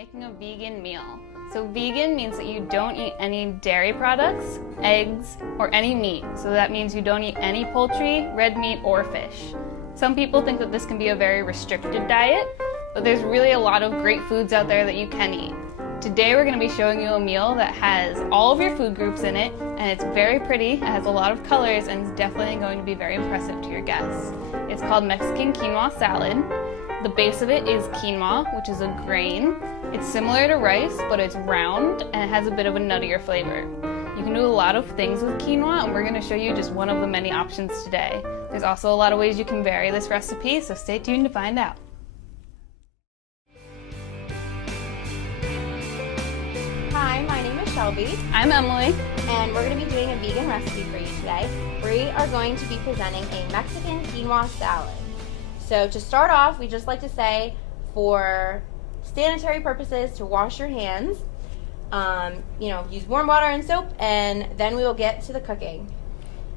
making a vegan meal. So vegan means that you don't eat any dairy products, eggs, or any meat. So that means you don't eat any poultry, red meat, or fish. Some people think that this can be a very restrictive diet, but there's really a lot of great foods out there that you can eat. Today we're going to be showing you a meal that has all of your food groups in it, and it's very pretty, it has a lot of colors, and it's definitely going to be very impressive to your guests. It's called Mexican quinoa salad. The base of it is quinoa, which is a grain. It's similar to rice, but it's round and it has a bit of a nuttier flavor. You can do a lot of things with quinoa, and we're going to show you just one of the many options today. There's also a lot of ways you can vary this recipe, so stay tuned to find out. Hi, my name is Shelby. I'm Emily. And we're going to be doing a vegan recipe for you today. We are going to be presenting a Mexican quinoa salad. So to start off, we just like to say, for sanitary purposes, to wash your hands. Use warm water and soap, and then we will get to the cooking.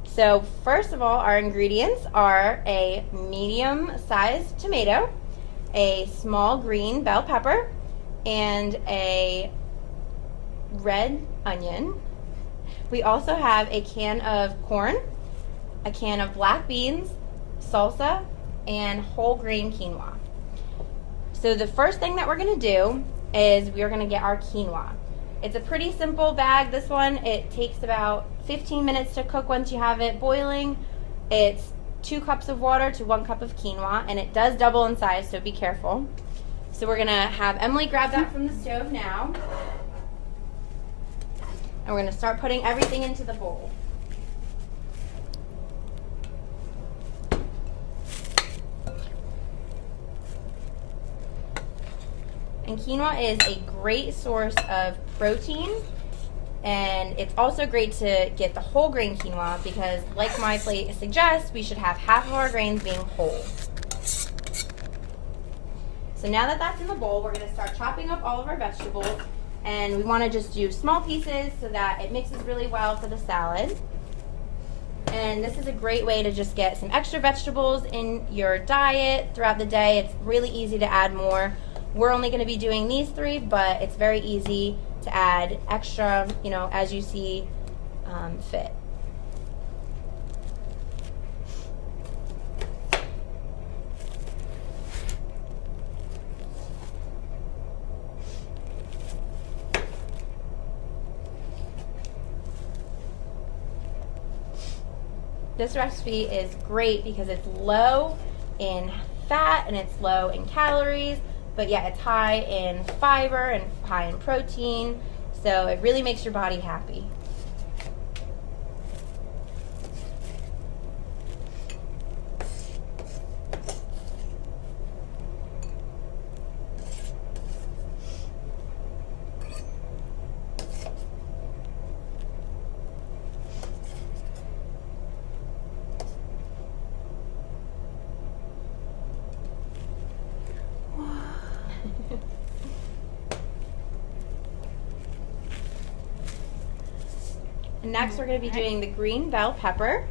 So first of all, our ingredients are a medium-sized tomato, a small green bell pepper, and a red onion. We also have a can of corn, a can of black beans, salsa, and whole grain quinoa. So the first thing that we're going to do is we are going to get our quinoa. It's a pretty simple bag, this one. It takes about 15 minutes to cook once you have it boiling. It's 2 cups of water to 1 cup of quinoa, and it does double in size, so be careful. So we're going to have Emily grab that from the stove now. And we're going to start putting everything into the bowl. And quinoa is a great source of protein, and it's also great to get the whole grain quinoa because, like my plate suggests, we should have half of our grains being whole. So now that that's in the bowl, we're going to start chopping up all of our vegetables, and we want to just do small pieces so that it mixes really well for the salad. And this is a great way to just get some extra vegetables in your diet throughout the day. It's really easy to add more. We're only going to be doing these 3, but it's very easy to add extra, as you see fit. This recipe is great because it's low in fat and it's low in calories, but yet it's high in fiber and high in protein, so it really makes your body happy. And next we're going to be doing the green bell pepper.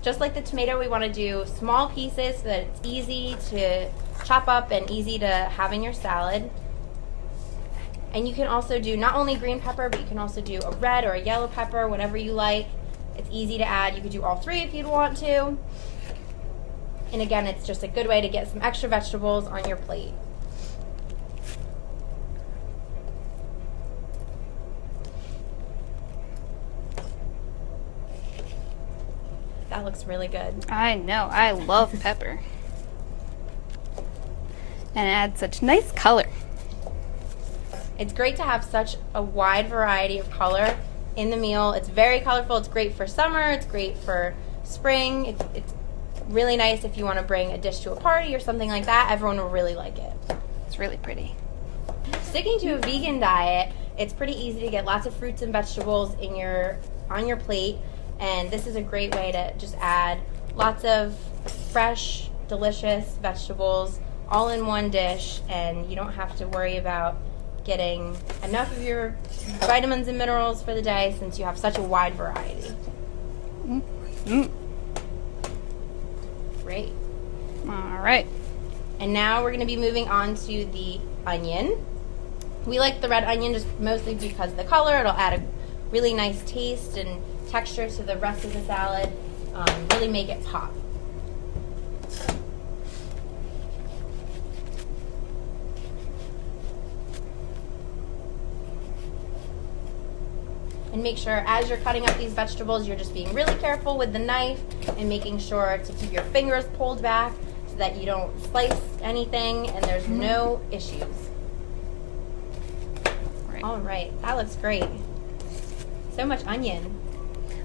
Just like the tomato, we want to do small pieces so that it's easy to chop up and easy to have in your salad. And you can also do not only green pepper, but you can also do a red or a yellow pepper, whatever you like. It's easy to add. You could do all 3 if you'd want to. And again, it's just a good way to get some extra vegetables on your plate. That looks really good. I know, I love pepper. And it adds such nice color. It's great to have such a wide variety of color in the meal. It's very colorful. It's great for summer. It's great for spring. It's really nice if you want to bring a dish to a party or something like that. Everyone will really like it. It's really pretty. Sticking to a vegan diet, it's pretty easy to get lots of fruits and vegetables on your plate. And this is a great way to just add lots of fresh, delicious vegetables all in one dish, and you don't have to worry about getting enough of your vitamins and minerals for the day since you have such a wide variety. Great. All right. And now we're going to be moving on to the onion. We like the red onion just mostly because of the color. It'll add a really nice taste and texture to the rest of the salad, really make it pop. And make sure as you're cutting up these vegetables, you're just being really careful with the knife and making sure to keep your fingers pulled back so that you don't slice anything and there's no issues. All right, that looks great. So much onion.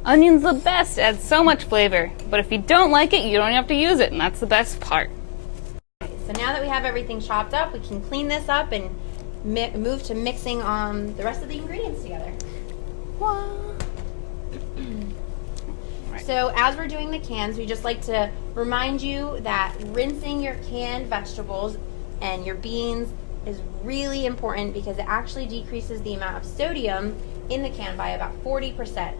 Onion's the best, adds so much flavor. But if you don't like it, you don't have to use it, and that's the best part. So now that we have everything chopped up, we can clean this up and move to mixing the rest of the ingredients together. Wow. So as we're doing the cans, we just like to remind you that rinsing your canned vegetables and your beans is really important because it actually decreases the amount of sodium in the can by about 40%.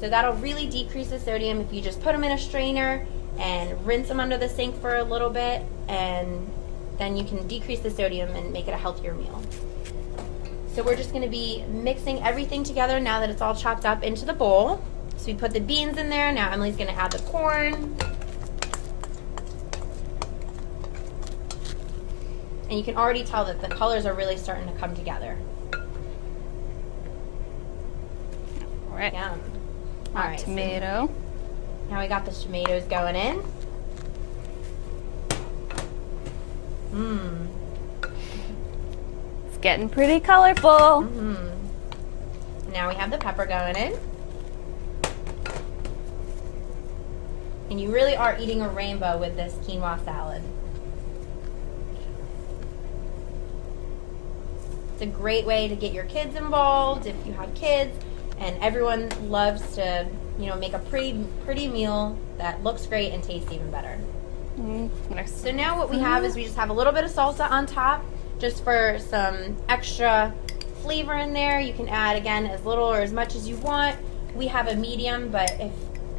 So that'll really decrease the sodium if you just put them in a strainer and rinse them under the sink for a little bit, and then you can decrease the sodium and make it a healthier meal. So we're just going to be mixing everything together now that it's all chopped up into the bowl. So we put the beans in there. Now Emily's going to add the corn. And you can already tell that the colors are really starting to come together. All right. Yum. All right. Tomato. So now we got the tomatoes going in. It's getting pretty colorful. Now we have the pepper going in. And you really are eating a rainbow with this quinoa salad. It's a great way to get your kids involved if you have kids, and everyone loves to, make a pretty meal that looks great and tastes even better. So now what we have is we just have a little bit of salsa on top just for some extra flavor in there. You can add, again, as little or as much as you want. We have a medium, but if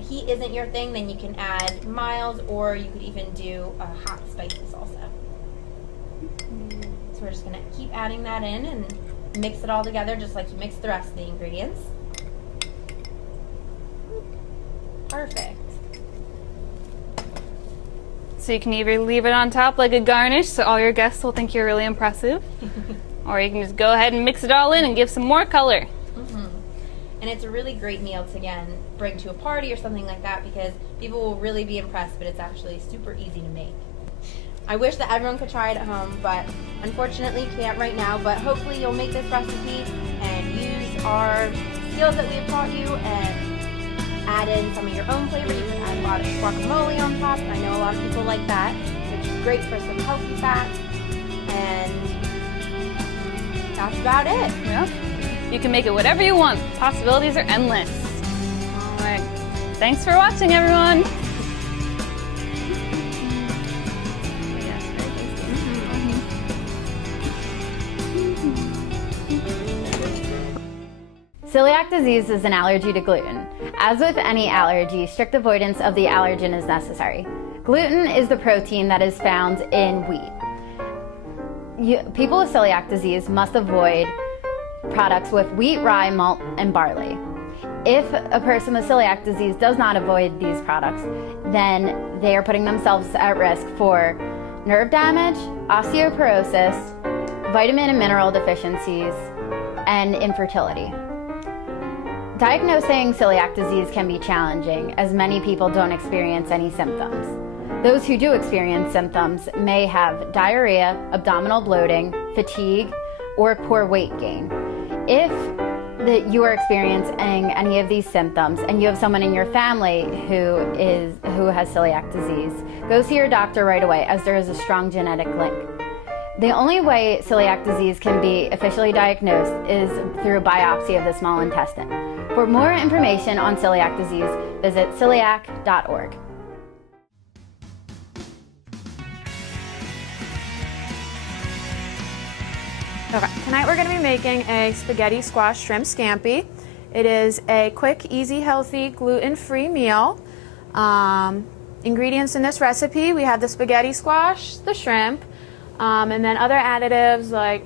heat isn't your thing, then you can add mild, or you could even do a hot spicy salsa. So we're just going to keep adding that in and mix it all together just like you mix the rest of the ingredients. Perfect. So you can either leave it on top like a garnish so all your guests will think you're really impressive, or you can just go ahead and mix it all in and give some more color. And it's a really great meal to, again, bring to a party or something like that because people will really be impressed, but it's actually super easy to make. I wish that everyone could try it at home, but unfortunately can't right now. But hopefully you'll make this recipe and use our skills that we have taught you and add in some of your own flavor. You can add a lot of guacamole on top. I know a lot of people like that, which is great for some healthy fats. And that's about it. Yeah. You can make it whatever you want. Possibilities are endless. All right. Thanks for watching, everyone. Celiac disease is an allergy to gluten. As with any allergy, strict avoidance of the allergen is necessary. Gluten is the protein that is found in wheat. People with celiac disease must avoid products with wheat, rye, malt, and barley. If a person with celiac disease does not avoid these products, then they are putting themselves at risk for nerve damage, osteoporosis, vitamin and mineral deficiencies, and infertility. Diagnosing celiac disease can be challenging, as many people don't experience any symptoms. Those who do experience symptoms may have diarrhea, abdominal bloating, fatigue, or poor weight gain. If you are experiencing any of these symptoms and you have someone in your family who has celiac disease, go see your doctor right away, as there is a strong genetic link. The only way celiac disease can be officially diagnosed is through a biopsy of the small intestine. For more information on celiac disease, visit celiac.org. Okay, tonight we're going to be making a spaghetti squash shrimp scampi. It is a quick, easy, healthy, gluten-free meal. Ingredients in this recipe, we have the spaghetti squash, the shrimp, And then other additives like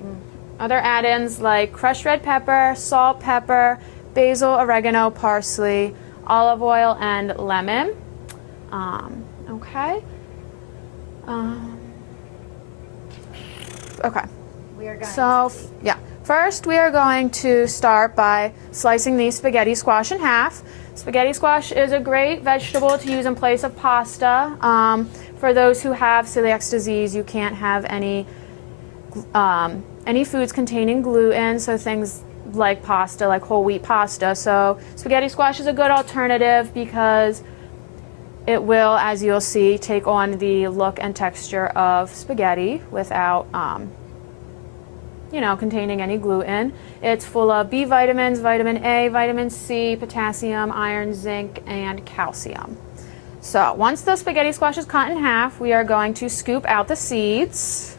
other add-ins like crushed red pepper, salt, pepper, basil, oregano, parsley, olive oil, and lemon. Okay. Okay. We are going So, yeah. First, we are going to start by slicing the spaghetti squash in half. Spaghetti squash is a great vegetable to use in place of pasta. For those who have celiac disease, you can't have any foods containing gluten, so things like pasta, like whole wheat pasta. So spaghetti squash is a good alternative because it will, as you'll see, take on the look and texture of spaghetti without, containing any gluten. It's full of B vitamins, vitamin A, vitamin C, potassium, iron, zinc, and calcium. So once the spaghetti squash is cut in half, we are going to scoop out the seeds.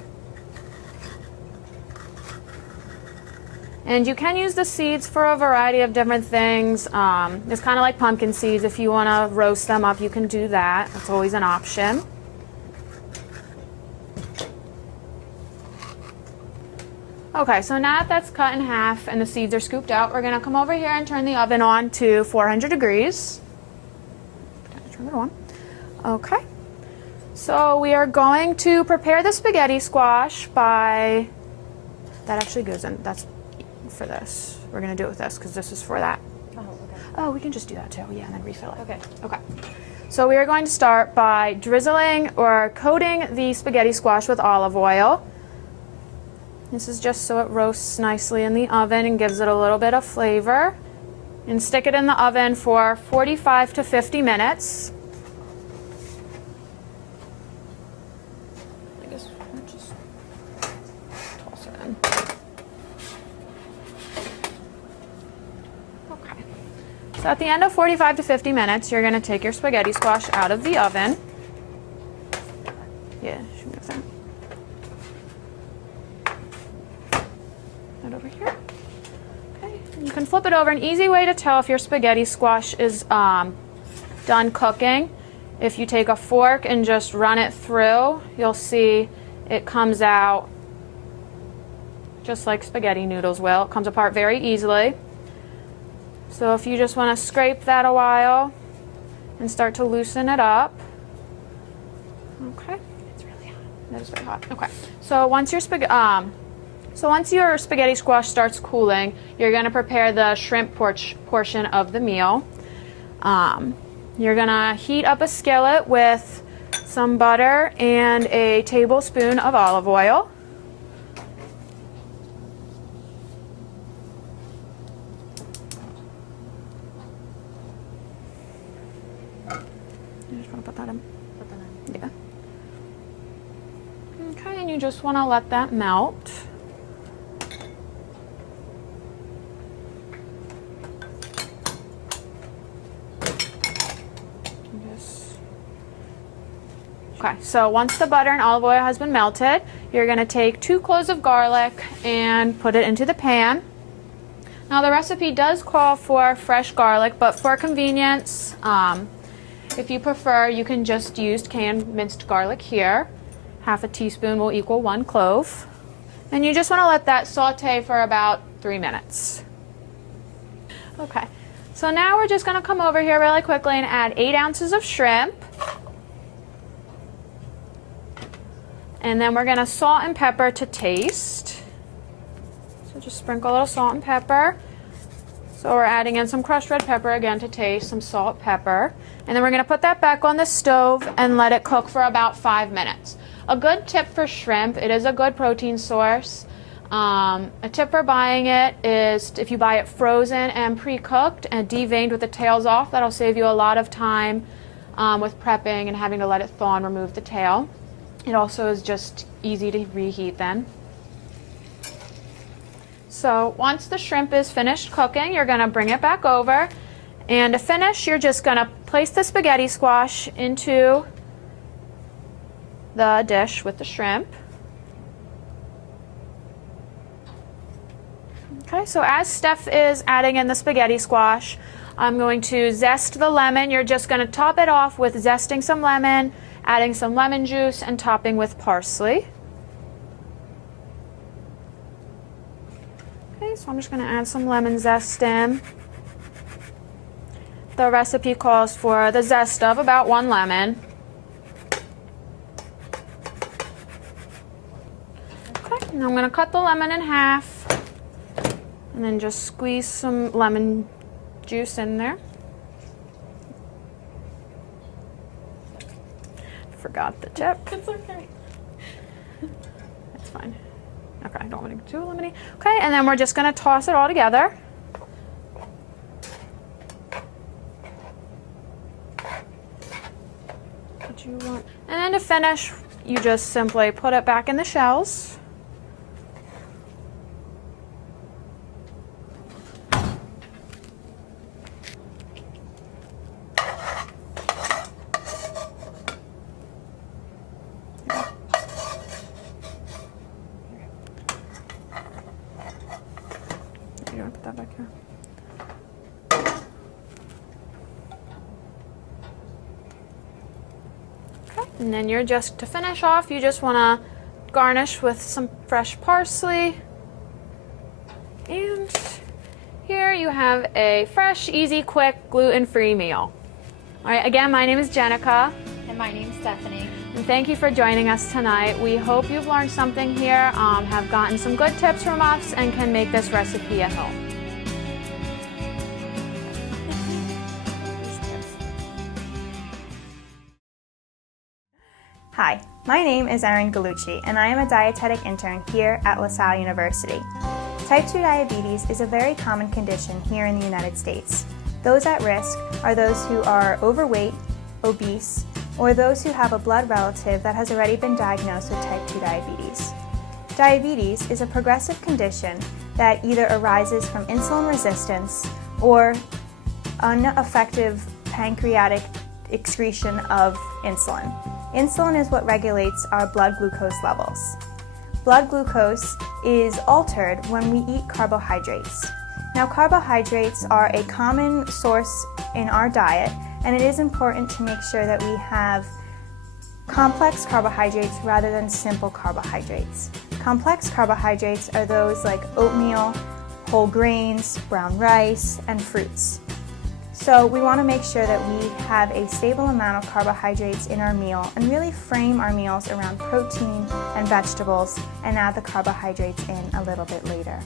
And you can use the seeds for a variety of different things. It's kind of like pumpkin seeds. If you want to roast them up, you can do that. That's always an option. Okay, so now that that's cut in half and the seeds are scooped out, we're going to come over here and turn the oven on to 400 degrees. Turn it on. Okay. So we are going to prepare the spaghetti squash by... That actually goes in. That's for this. We're going to do it with this because this is for that. Oh, okay. Oh, we can just do that too. Yeah, and then refill it. Okay. Okay. So we are going to start by drizzling or coating the spaghetti squash with olive oil. This is just so it roasts nicely in the oven and gives it a little bit of flavor. And stick it in the oven for 45 to 50 minutes. I guess we'll just toss it in. Okay. So at the end of 45 to 50 minutes, you're going to take your spaghetti squash out of the oven. Yeah, should move that. Over here. Okay, and you can flip it over. An easy way to tell if your spaghetti squash is done cooking, if you take a fork and just run it through, you'll see it comes out just like spaghetti noodles will. It comes apart very easily. So if you just want to scrape that a while and start to loosen it up. Okay, it's really hot. That is very hot. Okay, so once your spaghetti squash starts cooling, you're going to prepare the shrimp portion of the meal. You're going to heat up a skillet with some butter and a tablespoon of olive oil. You just want to put that in? Put that in. Yeah. Okay, and you just want to let that melt. Okay, so once the butter and olive oil has been melted, you're going to take 2 cloves of garlic and put it into the pan. Now the recipe does call for fresh garlic, but for convenience, if you prefer, you can just use canned minced garlic here. Half a teaspoon will equal 1 clove. And you just want to let that saute for about 3 minutes. Okay, so now we're just going to come over here really quickly and add 8 ounces of shrimp. And then we're going to salt and pepper to taste. So just sprinkle a little salt and pepper. So we're adding in some crushed red pepper again to taste, some salt, pepper. And then we're going to put that back on the stove and let it cook for about 5 minutes. A good tip for shrimp, it is a good protein source. A tip for buying it is if you buy it frozen and pre-cooked and deveined with the tails off, that'll save you a lot of time with prepping and having to let it thaw and remove the tail. It also is just easy to reheat then. So once the shrimp is finished cooking, you're going to bring it back over. And to finish, you're just going to place the spaghetti squash into the dish with the shrimp. Okay, so as Steph is adding in the spaghetti squash, I'm going to zest the lemon. You're just going to top it off with zesting some lemon, adding some lemon juice, and topping with parsley. Okay, so I'm just going to add some lemon zest in. The recipe calls for the zest of about 1 lemon. Okay, and I'm going to cut the lemon in half and then just squeeze some lemon juice in there. Forgot the tip. It's okay. That's fine. Okay, I don't want to get too lemony. Okay, and then we're just going to toss it all together. What you want. And then to finish, you just simply put it back in the shells. You want to put that back here? Okay, and then you're just, to finish off, you just want to garnish with some fresh parsley. And here you have a fresh, easy, quick, gluten-free meal. All right, again, my name is Jenica. And my name's Stephanie. And thank you for joining us tonight. We hope you've learned something here, have gotten some good tips from us, and can make this recipe at home. Hi, my name is Erin Gallucci, and I am a dietetic intern here at Salle University. Type 2 diabetes is a very common condition here in the United States. Those at risk are those who are overweight, obese, or those who have a blood relative that has already been diagnosed with type 2 diabetes. Diabetes is a progressive condition that either arises from insulin resistance or ineffective pancreatic excretion of insulin. Insulin is what regulates our blood glucose levels. Blood glucose is altered when we eat carbohydrates. Now, carbohydrates are a common source in our diet, and it is important to make sure that we have complex carbohydrates rather than simple carbohydrates. Complex carbohydrates are those like oatmeal, whole grains, brown rice, and fruits. So we want to make sure that we have a stable amount of carbohydrates in our meal and really frame our meals around protein and vegetables and add the carbohydrates in a little bit later.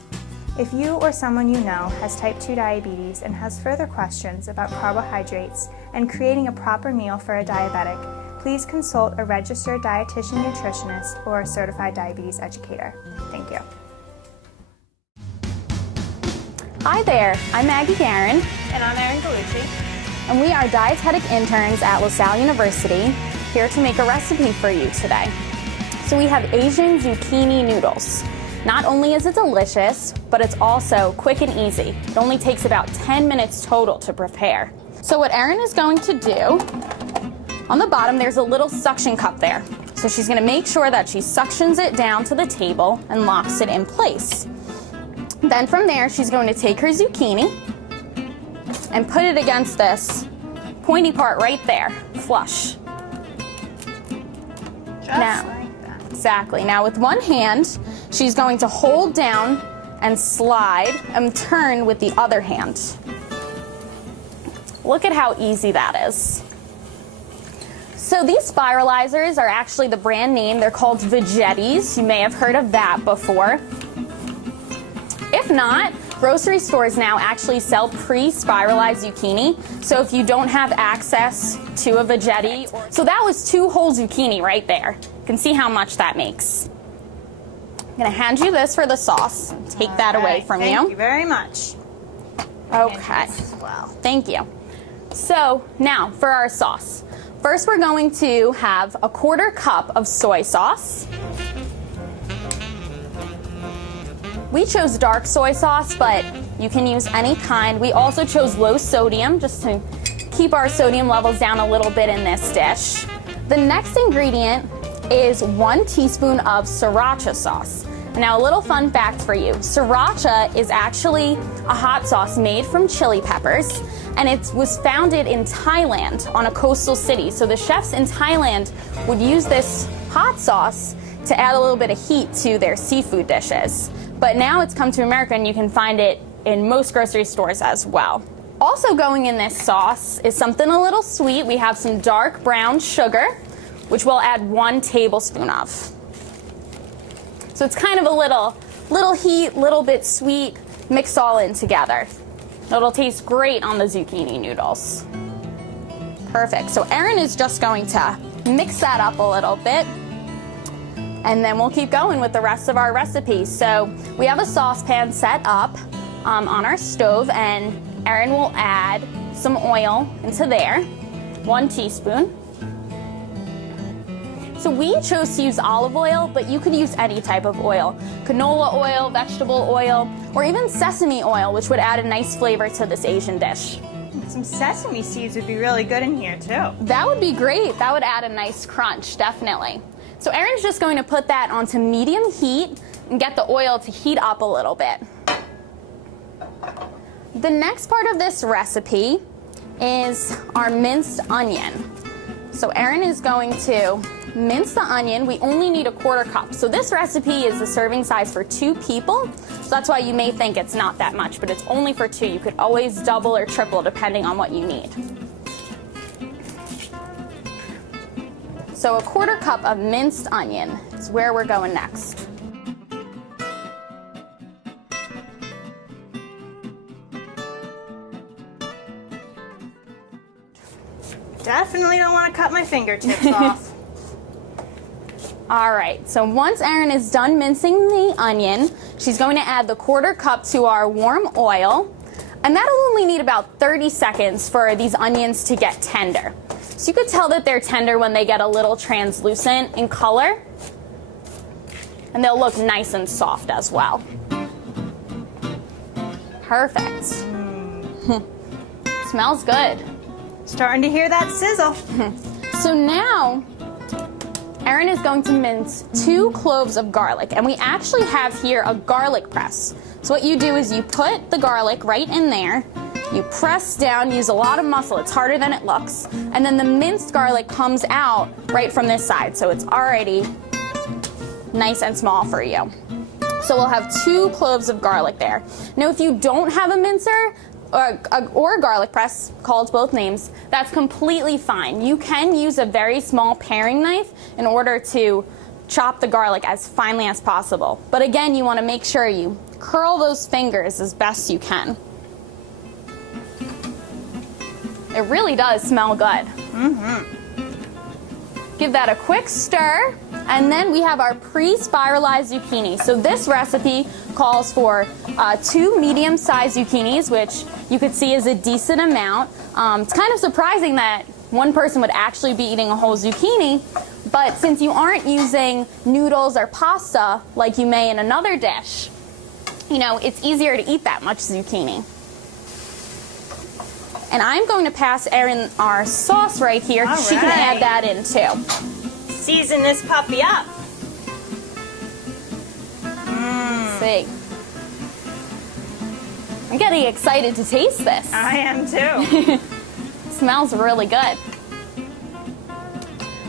If you or someone you know has type 2 diabetes and has further questions about carbohydrates and creating a proper meal for a diabetic, please consult a registered dietitian nutritionist or a certified diabetes educator. Thank you. Hi there, I'm Maggie Guerin, And I'm Erin Gallucci. and we are dietetic interns at LaSalle University, here to make a recipe for you today. So we have Asian zucchini noodles. Not only is it delicious, but it's also quick and easy. It only takes about 10 minutes total to prepare. So what Erin is going to do, on the bottom there's a little suction cup there. So she's gonna make sure that she suctions it down to the table and locks it in place. Then from there, she's going to take her zucchini and put it against this pointy part right there, flush. Now, Like that. exactly. Now with one hand, she's going to hold down and slide and turn with the other hand. Look at how easy that is. So these spiralizers are actually the brand name. They're called Vegettis. You may have heard of that before. If not, grocery stores now actually sell pre-spiralized zucchini. So if you don't have access to a Vegetti, so that was 2 whole zucchini right there. You can see how much that makes. I'm gonna hand you this for the sauce. Take that away from Thank you very much. Okay. Well, Thank you. So now for our sauce. First we're going to have a 1/4 cup of soy sauce. We chose dark soy sauce, but you can use any kind. We also chose low sodium just to keep our sodium levels down a little bit in this dish. The next ingredient is 1 teaspoon of sriracha sauce. Now, a little fun fact for you. Sriracha is actually a hot sauce made from chili peppers, and it was founded in Thailand on a coastal city. So the chefs in Thailand would use this hot sauce to add a little bit of heat to their seafood dishes. but now it's come to America and you can find it in most grocery stores as well. Also going in this sauce is something a little sweet. We have some dark brown sugar, which we'll add 1 tablespoon of. So it's kind of a little heat, little bit sweet, mixed all in together. It'll taste great on the zucchini noodles. Perfect. So Erin is just going to mix that up a little bit, and then we'll keep going with the rest of our recipe. So we have a saucepan set up on our stove, and Erin will add some oil into there, 1 teaspoon. So we chose to use olive oil, but you could use any type of oil. Canola oil, vegetable oil, or even sesame oil, which would add a nice flavor to this Asian dish. Some sesame seeds would be really good in here too. That would be great. That would add a nice crunch, definitely. So Erin's just going to put that onto medium heat and get the oil to heat up a little bit. The next part of this recipe is our minced onion. So Erin is going to mince the onion. We only need 1/4 cup. So this recipe is the serving size for 2 people. So that's why you may think it's not that much, but it's only for 2. You could always double or triple depending on what you need. So 1/4 cup of minced onion is where we're going next. Definitely don't want to cut my fingertips off. All right, so once Erin is done mincing the onion, she's going to add the 1/4 cup to our warm oil, and that'll only need about 30 seconds for these onions to get tender. So you could tell that they're tender when they get a little translucent in color, and they'll look nice and soft as well. Perfect. Smells good. Starting to hear that sizzle. So now, Erin is going to mince 2 cloves of garlic, and we actually have here a garlic press. So what you do is you put the garlic right in there, you press down, use a lot of muscle, it's harder than it looks, and then the minced garlic comes out right from this side, so it's already nice and small for you. So we'll have 2 cloves of garlic there. Now if you don't have a mincer, or a garlic press, called both names, that's completely fine. You can use a very small paring knife in order to chop the garlic as finely as possible. But again, you want to make sure you curl those fingers as best you can. It really does smell good. Give that a quick stir, and then we have our pre-spiralized zucchini. So this recipe calls for 2 medium-sized zucchinis, which you could see is a decent amount. It's kind of surprising that one person would actually be eating a whole zucchini, but since you aren't using noodles or pasta like you may in another dish, you know, it's easier to eat that much zucchini. And I'm going to pass Erin our sauce right here. All She can right. add that in too. Season this puppy up. See. I'm getting excited to taste this. I am too. It smells really good.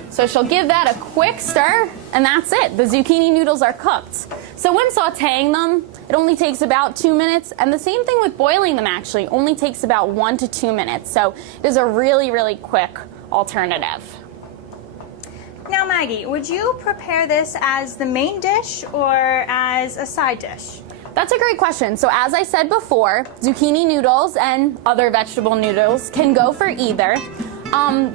So she'll give that a quick stir, and that's it. The zucchini noodles are cooked. So when sauteing them, it only takes about 2 minutes, and the same thing with boiling them actually, only takes about 1 to 2 minutes. So it is a really, really quick alternative. Now Maggie, would you prepare this as the main dish or as a side dish? That's a great question. So as I said before, zucchini noodles and other vegetable noodles can go for either.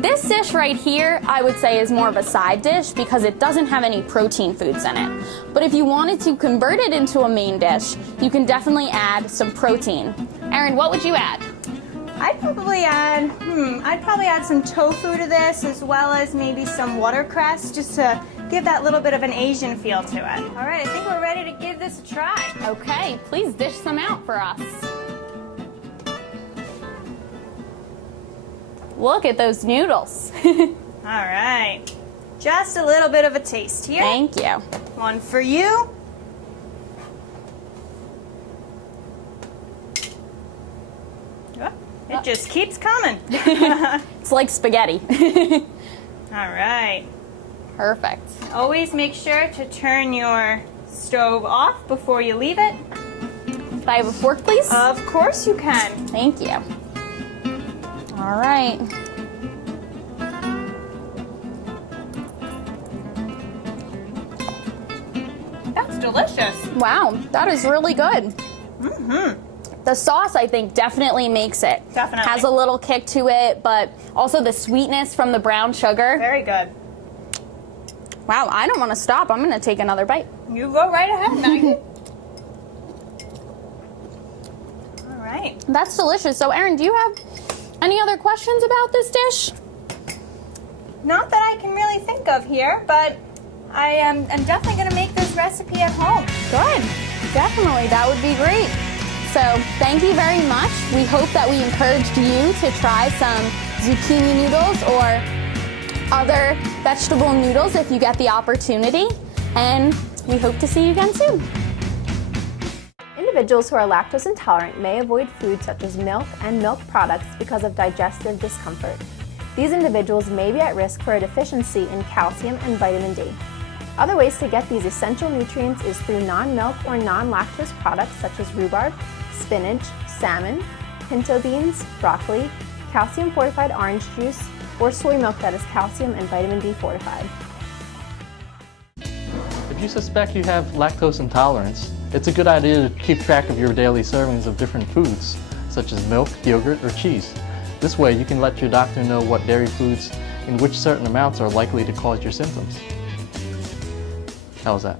This dish right here, I would say, is more of a side dish because it doesn't have any protein foods in it. But if you wanted to convert it into a main dish, you can definitely add some protein. Erin, what would you add? I'd probably add some tofu to this, as well as maybe some watercress, just to give that little bit of an Asian feel to it. All right, I think we're ready to give this a try. Okay, please dish some out for us. Look at those noodles. All right, just a little bit of a taste here. Thank you. One for you. Oh, it just keeps coming. It's like spaghetti. All right. Perfect. Always make sure to turn your stove off before you leave it. Could I have a fork, please? Of course you can. Thank you. All right. That's delicious. Wow, that is really good. The sauce, I think, definitely makes it. Definitely. Has a little kick to it, but also the sweetness from the brown sugar. Very good. Wow, I don't want to stop. I'm going to take another bite. You go right ahead, Maggie. All right. That's delicious. So, Erin, do you have any other questions about this dish? Not that I can really think of here, but I'm definitely going to make this recipe at home. Good. Definitely. That would be great. So, thank you very much. We hope that we encouraged you to try some zucchini noodles or other vegetable noodles if you get the opportunity. And we hope to see you again soon. Individuals who are lactose intolerant may avoid foods such as milk and milk products because of digestive discomfort. These individuals may be at risk for a deficiency in calcium and vitamin D. Other ways to get these essential nutrients is through non-milk or non-lactose products such as rhubarb, spinach, salmon, pinto beans, broccoli, calcium-fortified orange juice, or soy milk that is calcium and vitamin D fortified. If you suspect you have lactose intolerance, it's a good idea to keep track of your daily servings of different foods, such as milk, yogurt, or cheese. This way you can let your doctor know what dairy foods in which certain amounts are likely to cause your symptoms. How was that?